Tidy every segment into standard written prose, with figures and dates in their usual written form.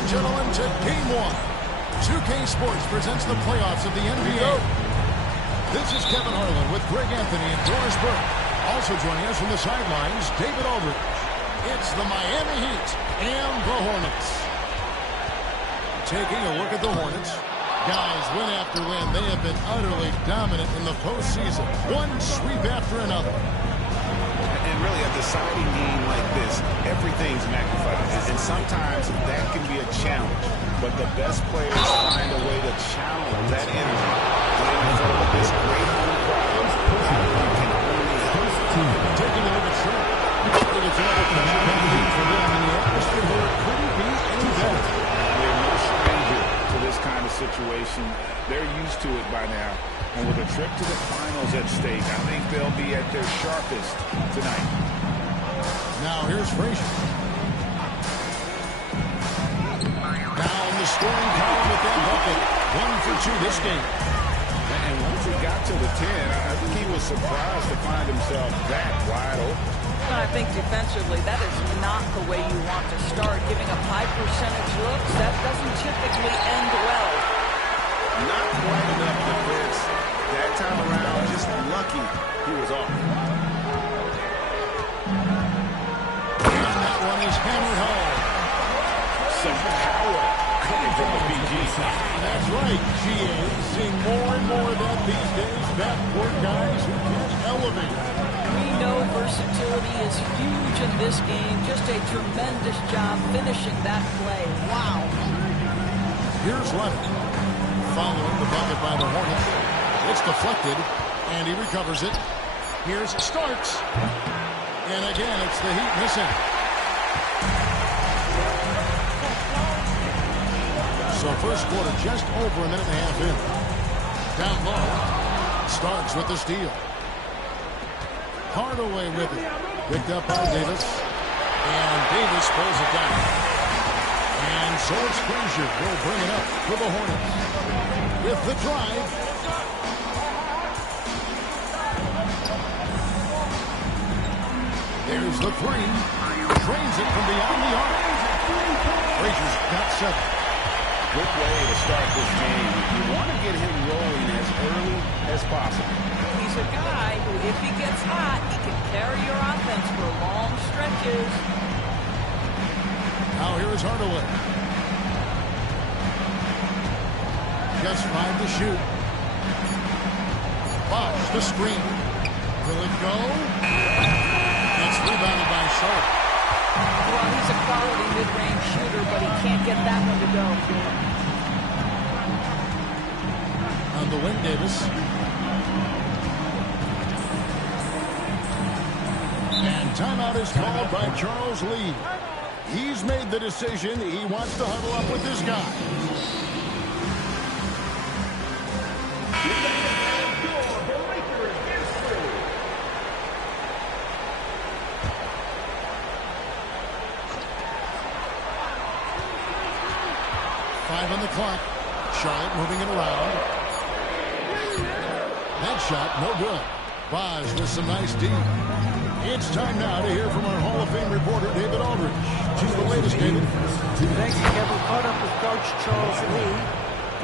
and gentlemen, to Game 1. 2K Sports presents the playoffs of the NBA. This is Kevin Harlan with Greg Anthony and Doris Burke. Also joining us from the sidelines, David Aldridge. It's the Miami Heat and the Hornets. Taking a look at the Hornets. Guys, win after win, they have been utterly dominant in the postseason. One sweep after another. And really, a deciding game like this, everything's magnified. And sometimes that can be a challenge. But the best players find a way to challenge that energy. Playing in front of this great home crowd, you can only help. Taking a look at Short. I think it's another competition for them, and the atmosphere here couldn't be any better. They're no stranger to this kind of situation. They're used to it by now. And with a trip to the finals at stake, I think they'll be at their sharpest tonight. Now here's Frazier. Now in the scoring column with that bucket. 1 for 2 this game. And once he got to the 10, I think he was surprised to find himself that wide open. I think defensively, that is not the way you want to start. Giving up high percentage looks, that doesn't typically end well. Not quite enough defense. That time around, just lucky he was off. And that one is hammered home. Some power coming from the BG. That's right, GA. Seeing more and more of that these days. Backcourt guys who can elevate. We know versatility is huge in this game. Just a tremendous job finishing that play. Wow. Here's Leonard. Following the bucket by the Hornets. It's deflected, and he recovers it. Here's Starks. And again, it's the Heat missing. So first quarter just over a minute and a half in. Down low. Starks with the steal. Hardaway with it. Picked up by Davis. And Davis pulls it down. And so it's Frazier will bring it up for the Hornets. With the drive. There's the three. Trains it from beyond the arc. Frazier's got 7. Good way to start this game. You want to get him rolling as early as possible. He's a guy who, if he gets hot, he can carry your offense for long stretches. Now here's Hardaway. Just 5 to shoot. Bosh, the screen. Will it go? It's rebounded by Sharp. Well, he's a quality mid-range shooter, but he can't get that one to go. On the wing, Davis. And timeout is called by Charles Lee. He's made the decision. He wants to huddle up with his guy. On the clock. Charlotte moving it around. That shot, no good. Bosh with some nice D. It's time now to hear from our Hall of Fame reporter, David Aldridge. To the latest, David. Thanks, Kevin. Caught up with Coach Charles Lee.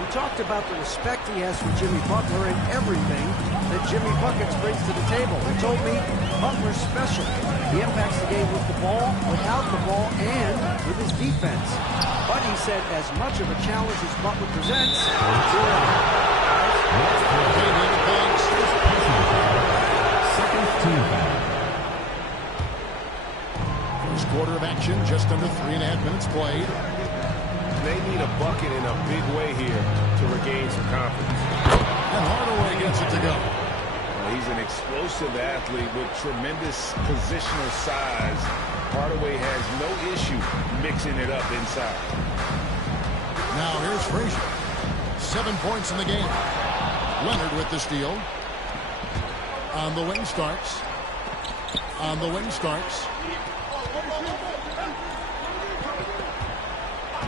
We talked about the respect he has for Jimmy Butler and everything that Jimmy Buckets brings to the table. He told me Butler's special. He impacts the game with the ball, without the ball, and with his defense. But he said as much of a challenge as Butler presents, second team foul. First quarter of action, just under 3.5 minutes played. They need a bucket in a big way here to regain some confidence. And Hardaway gets it to go. Well, he's an explosive athlete with tremendous positional size. Hardaway has no issue mixing it up inside. Now here's Frazier. 7 points in the game. Leonard with the steal. On the wing, Starks. On the wing, Starks.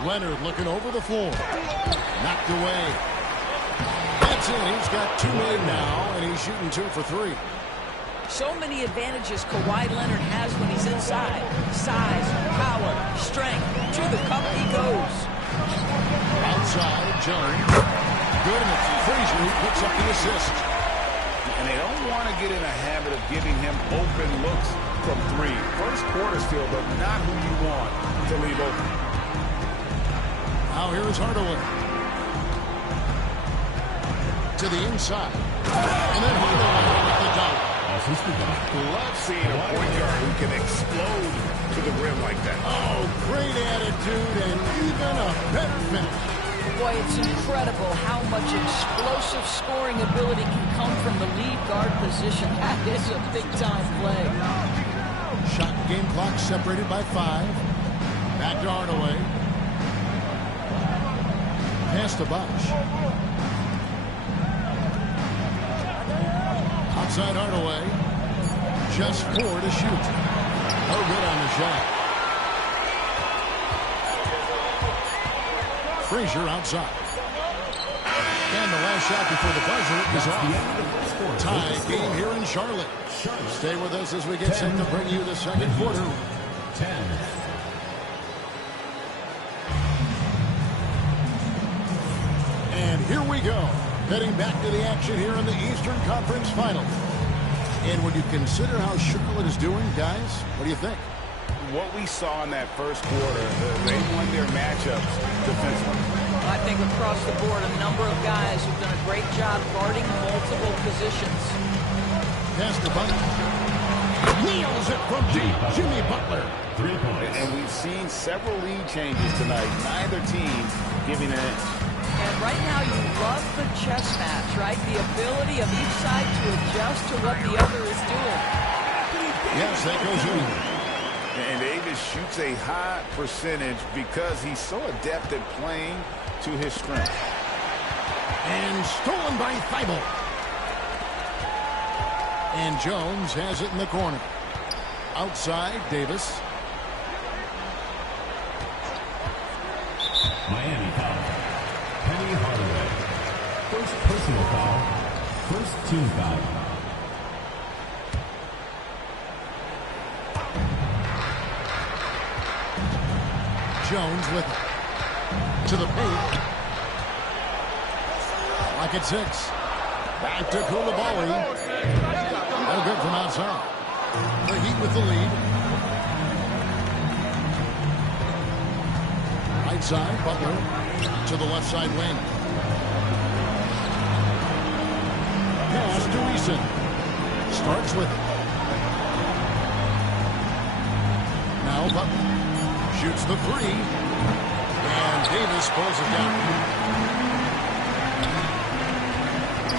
Leonard looking over the floor. Knocked away. That's it. He's got 2 made now, and he's shooting 2 for 3. So many advantages Kawhi Leonard has when he's inside. Size, power, strength. To the cup he goes. Outside, Jones. Good, and it's Frazier who picks up the assist. And they don't want to get in a habit of giving him open looks from three. First quarter still, but not who you want to leave open. Now here is Hardaway. To the inside. And then Hardaway with the dunk. Love seeing a point guard who can explode to the rim like that. Oh, great attitude and even a better finish. Boy, it's incredible how much explosive scoring ability can come from the lead guard position. That is a big-time play. Shot game clock separated by 5. Back to Hardaway. Pass to Bosch. Outside Hardaway. Just 4 to shoot. No good on the shot. Frazier outside. And the last shot before the buzzer is off. Tie game here in Charlotte. Stay with us as we get set to bring you the second quarter. 10. And here we go. Heading back to the action here in the Eastern Conference Finals. And when you consider how Charlotte is doing, guys, what do you think? What we saw in that first quarter, they won their matchups defensively. I think across the board, a number of guys have done a great job guarding multiple positions. Pass to Butler. Nails it from deep. Jimmy Butler. 3 points. And we've seen several lead changes tonight. Neither team giving an inch. And right now, you love the chess match, right? The ability of each side to adjust to what the other is doing. Yes, that goes in. And Davis shoots a high percentage because he's so adept at playing to his strength. And stolen by Thibault. And Jones has it in the corner. Outside, Davis. Miami foul. Penny Hardaway. First personal foul. First team foul. Jones with it. To the paint. Like it's 6. Back to Koulibaly. No good from outside. The Heat with the lead. Right side, Butler. To the left side wing. Pass to Eason. Starts with it. Now Butler. Shoots the 3. And Davis pulls it down.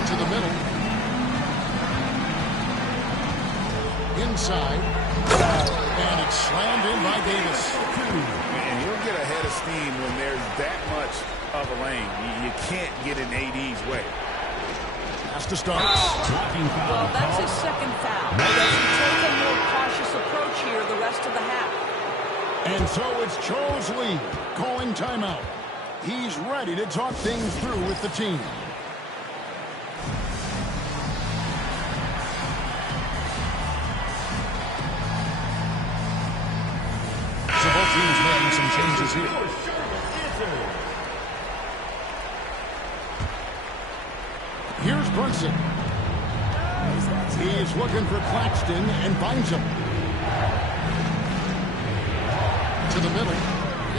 To the middle. Inside. And it's slammed in by Davis. And he'll get ahead of steam when there's that much of a lane. You can't get in AD's way. Has to start. Well, that's his second foul. Does he take a more cautious approach here the rest of the half? And so it's Charles Lee calling timeout. He's ready to talk things through with the team. So both teams making some changes here. Here's Brunson. He's looking for Claxton and finds him. To the middle.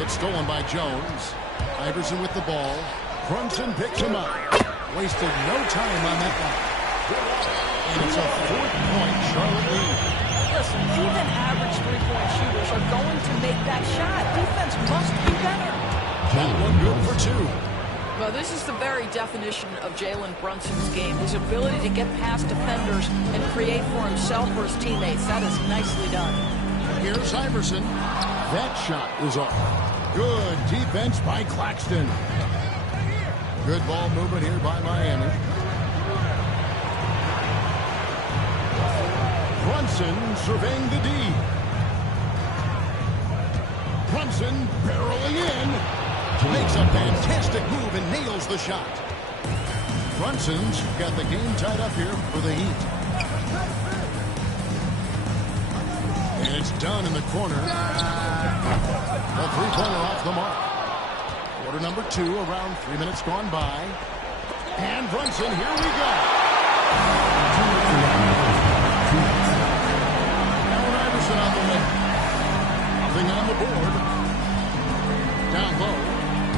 It's stolen by Jones. Iverson with the ball. Brunson picks him up. Wasted no time on that one. And it's a 4th-point Charlotte lead. Listen, even average three-point shooters are going to make that shot. Defense must be better. That one good for 2. Well, this is the very definition of Jalen Brunson's game. His ability to get past defenders and create for himself or his teammates. That is nicely done. Here's Iverson. That shot is off. Good defense by Claxton. Good ball movement here by Miami. Brunson surveying the D. Brunson barreling in. Makes a fantastic move and nails the shot. Brunson's got the game tied up here for the Heat. And it's done in the corner. A 3-pointer off the mark. Quarter number 2, around 3 minutes gone by. And Brunson, here we go. Allen Iverson on the wing. Nothing on the board. Down low.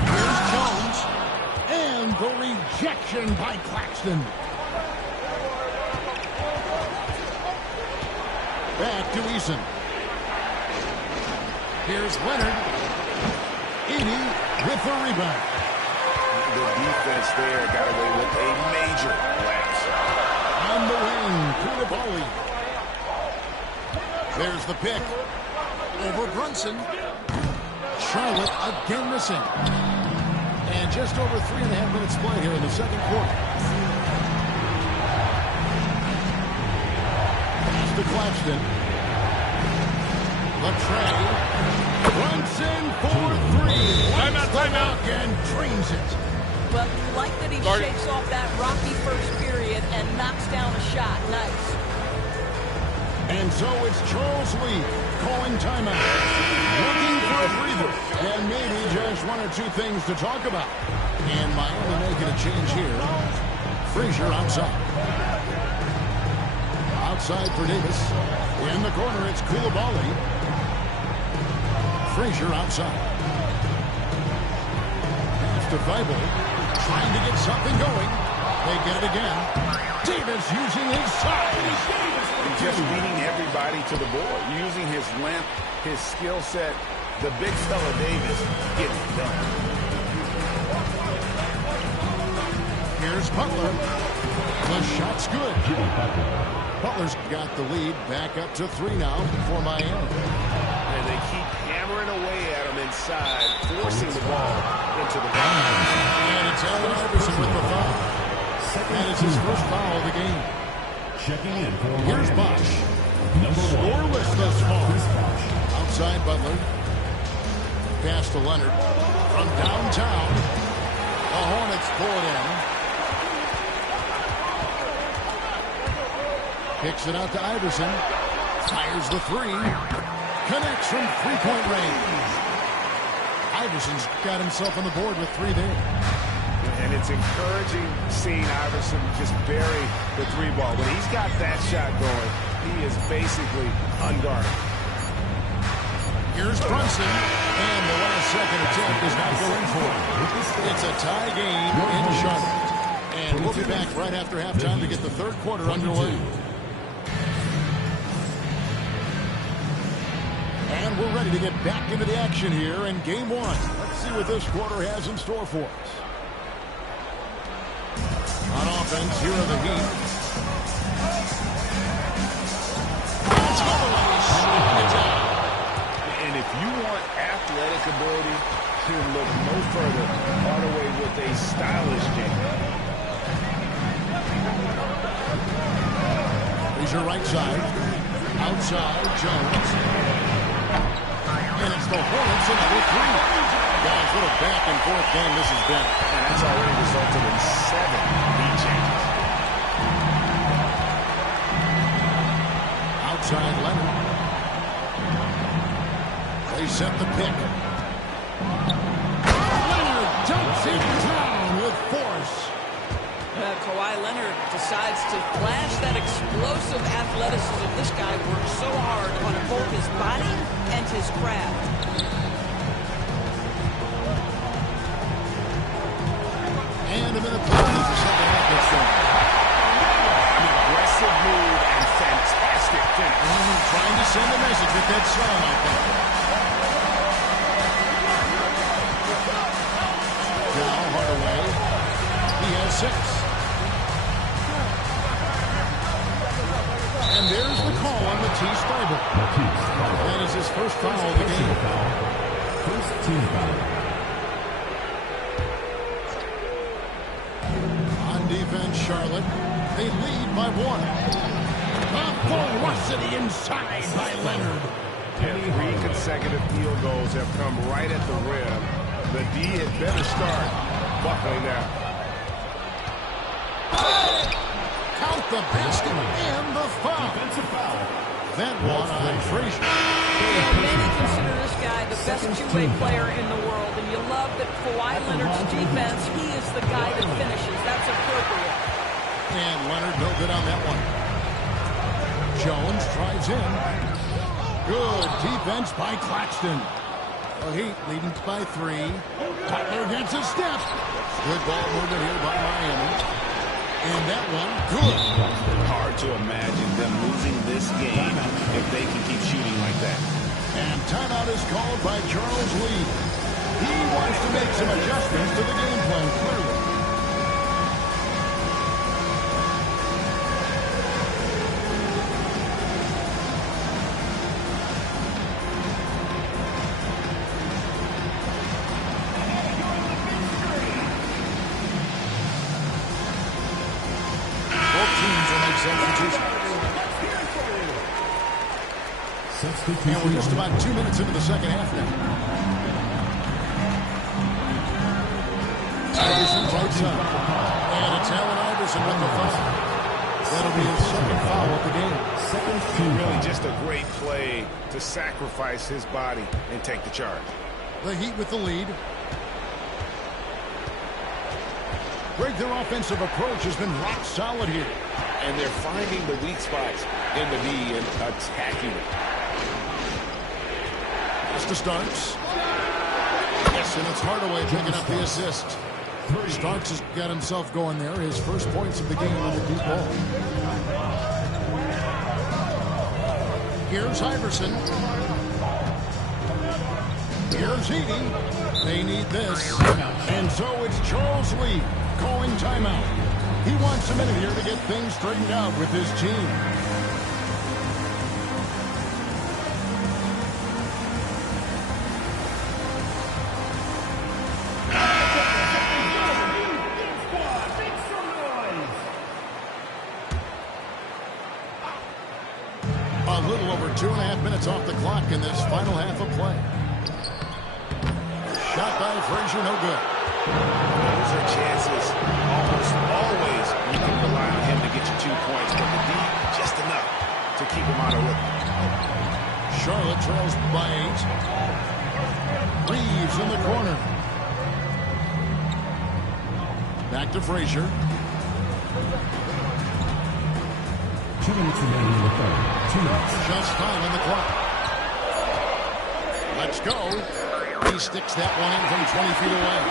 Here's Jones. And the rejection by Claxton. Back to Eason. Here's Leonard. Edie with the rebound. The defense there got away with a major lapse. On the wing, Koulibaly. There's the pick. Over Brunson. Charlotte again missing. And just over 3.5 minutes play here in the second quarter. Pass to Claxton. Latrey. Brunson for 3. Timeout. And drains it. Well, you like that he shakes off that rocky first period and knocks down a shot. Nice. And so it's Charles Lee calling timeout. Looking for a breather. And maybe just 1 or 2 things to talk about. And Miami making a change here. Frazier outside. Outside for Davis. In the corner, it's Koulibaly. Frazier outside. Pass to Weibel. Trying to get something going. They get it again. Davis using his size. He's just leading everybody to the board. Using his length, his skill set. The big fella Davis getting it done. Here's Butler. The shot's good. Butler's got the lead. Back up to 3 now for Miami. And they keep hammering away at him inside, forcing the ball into the box. And it's Allen Iverson with the foul. That is his first foul of the game. Checking in for Here's Miami. Bosch. Number 1. Scoreless thus far. Chris Bosh. Outside Butler. Pass to Leonard. From downtown. The Hornets pull it in. Kicks it out to Iverson. Fires the 3. Connects from three-point range. Iverson's got himself on the board with 3 there. And it's encouraging seeing Iverson just bury the 3 ball. When he's got that shot going, he is basically unguarded. Here's Brunson. And the last second attempt does not go in for him. It's a tie game in Charlotte. And we'll be back right after halftime to get the third quarter underway. And we're ready to get back into the action here in game 1. Let's see what this quarter has in store for us. On offense, here are the Heat. And if you want athletic ability to look no further, Hardaway with a stylish game. Here's your right side. Outside, Jones. And it's the Hornets in another 3. Guys, what a back-and-forth game this has been. And that's already resulted in 7 lead changes. Outside Leonard. They set the pick. Leonard dumps it down with force. Kawhi Leonard decides to flash that explosive athleticism. This guy works so hard on both his body and his craft. And a minute 30 as the second half gets going. An aggressive move and fantastic finish. Trying to send a message with that slam, I think. Now Hardaway. He has 6. And there's the call on Matisse Thybulle. That is his first foul of the game. First team foul. On defense, Charlotte. They lead by 1. A ferocity inside by Leonard. And 3 consecutive field goals have come right at the rim. The D had better start buckling now. Count the basket and the foul. Defensive foul. That one on Frazier. Many consider this guy the best two-way player in the world, and you love that Kawhi Leonard's defense, he is the guy that finishes. That's appropriate. And Leonard no good on that one. Jones drives in. Good defense by Claxton. The Heat leading by 3. Butler gets a step. Good ball movement here by Miami. And that one, good. Hard to imagine them losing this game if they can keep shooting like that. And timeout is called by Charles Lee. He wants to make some adjustments to the game plan, clearly. And we're just about 2 minutes into the second half now. Iverson right side. And it's Allen Iverson with the foul. That'll be his second foul of the game. Really just a great play to sacrifice his body and take the charge. The Heat with the lead. Greg, their offensive approach has been rock solid here. And they're finding the weak spots in the D and attacking it. To Starks. Yes, and it's Hardaway picking up the assist. Starks has got himself going there. His first points of the game on the deep ball. Here's Iverson. Here's Edey. They need this. And so it's Charles Lee calling timeout. He wants a minute here to get things straightened out with his team. A little over 2.5 minutes off the clock in this final half of play. Shot by Frazier, no good. Those are chances almost always you can rely on him to get you 2 points, but the D, just enough to keep him out of rhythm. Charlotte trails by 8. Reeves in the corner. Back to Frazier. 2 minutes remaining in the third. 2 minutes. Just time on the clock. Let's go. He sticks that one in from 20 feet away.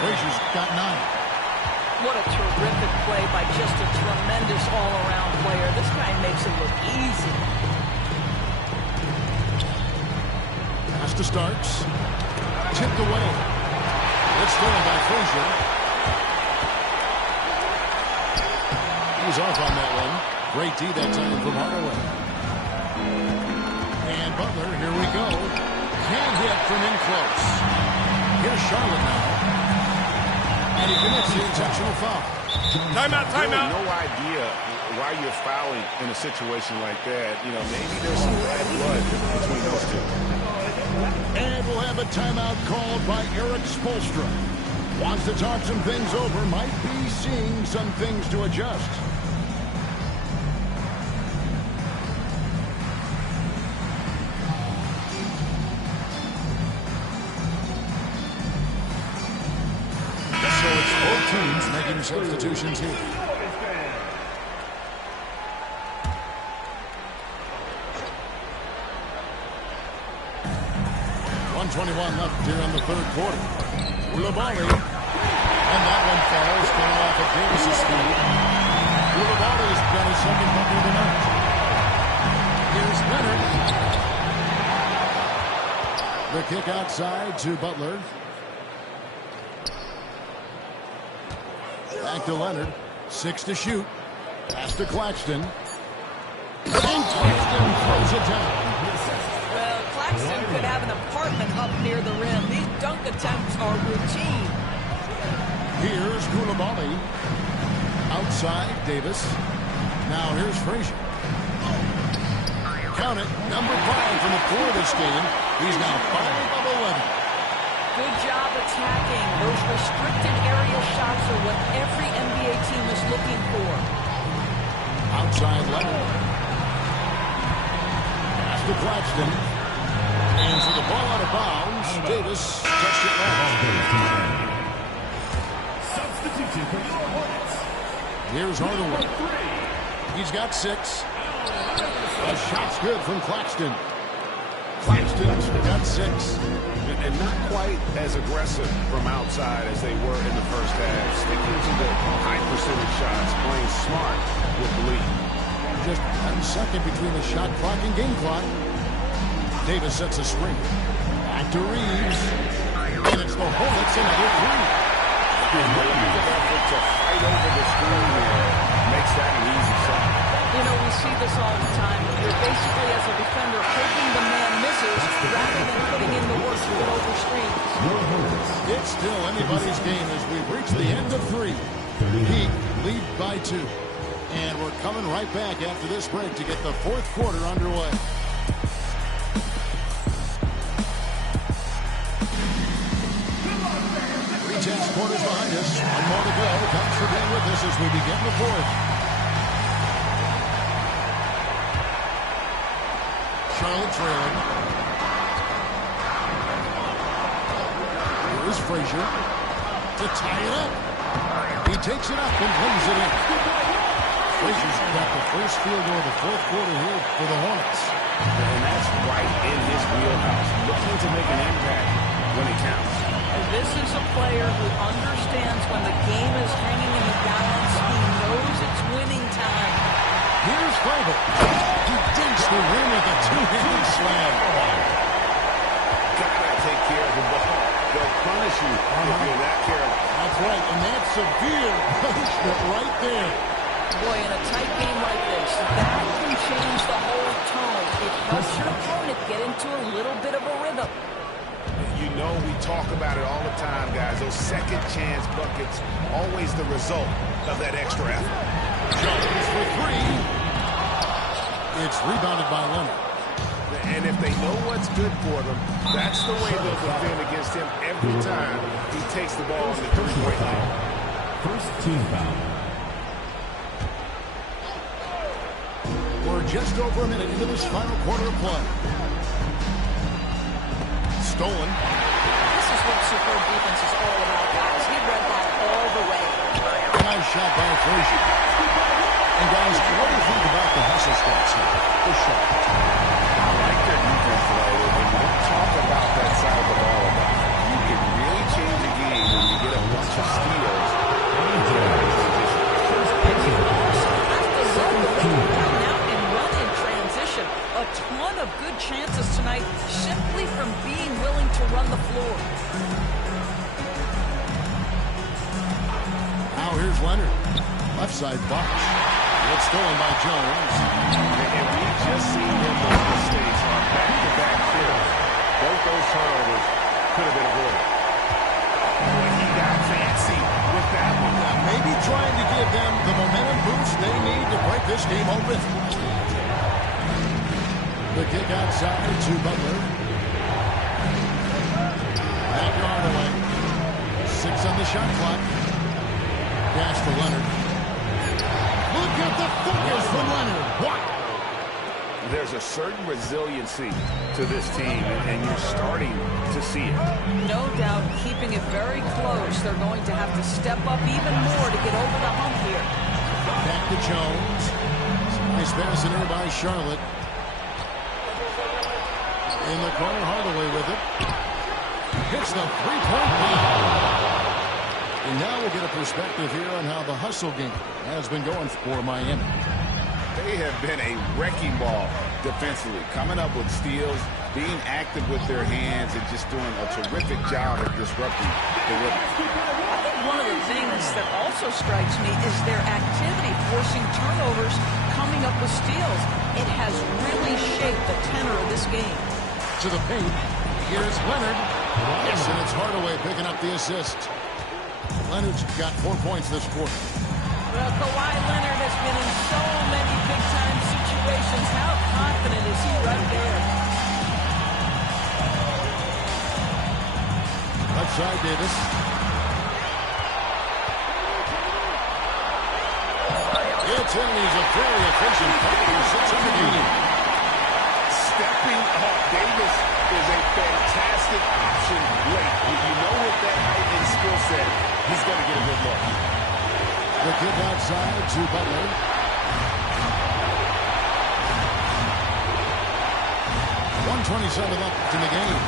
Frazier's got 9. What a terrific play by just a tremendous all-around player. This guy makes it look easy. Pass to Starks. Tipped away. It's stolen by Frazier. He's off on that one. Great D that time from Hardaway. And Butler, here we go. Can't hit from in close. Here's Charlotte now. And he commits the intentional foul. Timeout, timeout. Really no idea why you're fouling in a situation like that. You know, maybe there's some bad blood between those two. And we'll have a timeout called by Eric Spoelstra. Wants to talk some things over. Might be seeing some things to adjust. So it's both teams making substitutions here. .121 left here in the third quarter. Koulibaly. And that one falls, coming off of Davis's speed. Koulibaly's got his second bucket of the night. Here's Leonard. The kick outside to Butler. Back to Leonard. 6 to shoot. Pass to Claxton. And Claxton throws it down. Well, Claxton could have an apartment up near the rim. These dunk attempts are routine. Here's Koulibaly. Outside, Davis. Now here's Frazier. Count it. Number 5 from the floor this game. He's now 5 of 11. Good job attacking. Those restricted area shots are what every NBA team is looking for. Outside Leonard. to Claxton. And for the ball out of bounds, Davis touched it last. Substitution for your Hornets. Here's Hardaway. He's got 6. A shot's good from Claxton. Claxton's got 6. And not quite as aggressive from outside as they were in the first half. Sticking to the high percentage shots, playing smart with the lead. Just 1 second between the shot clock and game clock. Davis sets a screen. Back to Reeves. And it's the Hornets another 3. The lack of effort to fight over the screen there makes that an easy shot. You know, we see this all the time. You're basically, as a defender, hoping the man misses rather than putting in the work to get over screens. It's still anybody's game as we've reached the end of 3. Heat lead by 2. And we're coming right back after this break to get the 4th quarter underway. Tense quarters behind us. 1 more to go. Thanks for being with us as we begin the 4th. Charlotte trailing. Here is Frazier to tie it up. He takes it up and brings it in. Frazier's got the first field goal of the 4th quarter here for the Hornets. And that's right in his wheelhouse. Looking to make an impact when it counts. This is a player who understands when the game is hanging in the balance. He knows it's winning time. Here's Faber. He dinks the rim with a 2-handed slam. Gotta take care of the ball. They'll punish you if you're that careless. That's right, and that's severe punishment right there. Boy, in a tight game like this, that can change the whole tone. It helps your opponent get into a little bit of a rhythm. You know we talk about it all the time, guys. Those second chance buckets, always the result of that extra effort. Jones for 3. It's rebounded by Leonard. And if they know what's good for them, that's the way they'll defend against him every time he takes the ball in the 3-point line. First team foul. We're just over a minute into this final quarter of play. Stolen. This is what superb defense is all about, guys. He read that all the way. Nice shot by Frazier. And guys, what do you think about the hustle stats here? The shot. I like their defense today. When you don't talk about that side of the ball enough, you can really change a game when you get a bunch of steals. A ton of good chances tonight simply from being willing to run the floor. Now here's Leonard. Left side box. It's stolen by Jones. And we've just seen him make mistakes on back-to-back kills. Both those turnovers could have been avoided. When he got fancy with that one. Maybe trying to give them the momentum boost they need to break this game open. The kick outside to Butler. Back to Hardaway. 6 on the shot clock. Pass to Leonard. Look at the focus from Leonard. Wow. There's a certain resiliency to this team, and you're starting to see it. No doubt, keeping it very close. They're going to have to step up even more to get over the hump here. Back to Jones. Nice pass in there by Charlotte. In the corner, Hardaway with it. Hits the three-point line. And now we'll get a perspective here on how the hustle game has been going for Miami. They have been a wrecking ball defensively, coming up with steals, being active with their hands, and just doing a terrific job of disrupting the rhythm. I think one of the things that also strikes me is their activity forcing turnovers, coming up with steals. It has really shaped the tenor of this game. To the paint. Here's Leonard. Yes, and it's Hardaway picking up the assist. Leonard's got 4 points this quarter. Well, Kawhi Leonard has been in so many big-time situations. How confident is he right there? Left side, Davis. It's in. He's a very efficient player. 6 on the game. Stepping said. He's going to get a good look. The kick outside to Butler. 1:27 left in the game.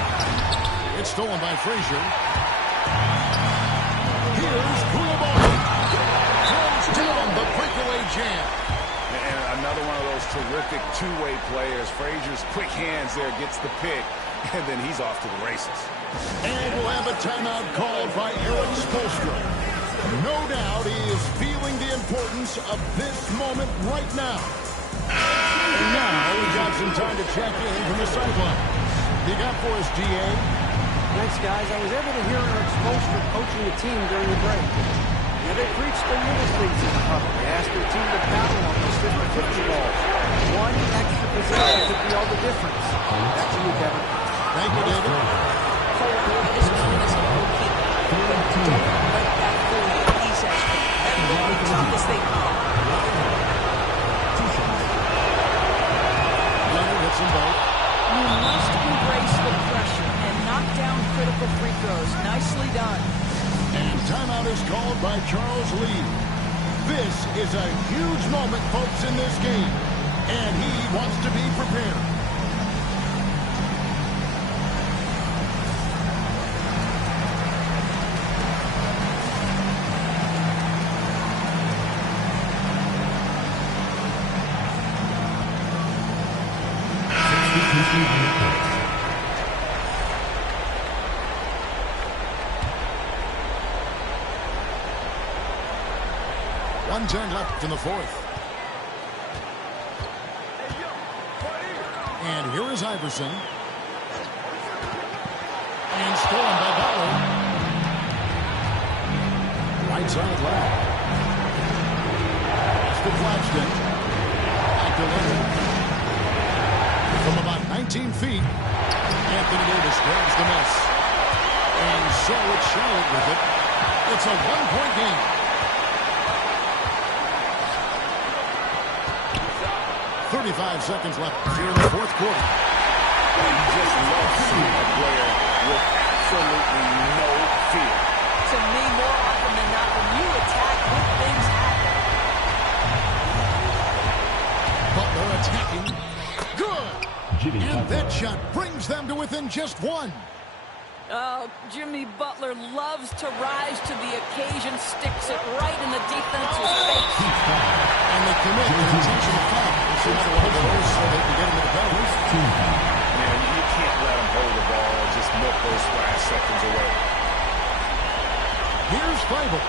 It's stolen by Frazier. Here's Koulibaly. Throws down the breakaway jam. And another one of those terrific two-way players. Frazier's quick hands there gets the pick, and then he's off to the races. And we'll have a timeout called by Eric Spoelstra. No doubt he is feeling the importance of this moment right now. And now we got some time to check in from the sideline. You got for us, DA? Thanks, guys. I was able to hear Eric Spoelstra coaching the team during the break. Yeah, they preached the little things in the huddle. They asked their team to battle on those 50-50 balls. One extra possession could be all the difference. Back to you, Kevin. Thank you, David. Cole is known as a goalkeeper. Don't let that fool you. He's as competitive and tough as they come. Leonard hits them both. You must embrace the pressure and knock down critical free throws. Nicely done. And timeout is called by Charles Lee. This is a huge moment, folks, in this game. And he wants to be prepared. Turn left in the fourth. And here is Iverson. And stolen by Butler. Right side left. That's the Claxton. Back to Leonard. From about 19 feet, Anthony Davis grabs the miss. And so it's Charlotte with it. It's a one-point game. 35 seconds left here in the fourth quarter. You just love seeing a player with absolutely no fear. To me, more often than not, when you attack, good things happen. Butler attacking. Good. And that shot brings them to within just one. Oh, Jimmy Butler loves to rise to the occasion, sticks it right in the defense's face. And they commit an intentional foul. It's another one of those so they can get into the penalties. Man, you can't let them hold the ball and just milk those last seconds away. Here's Fable.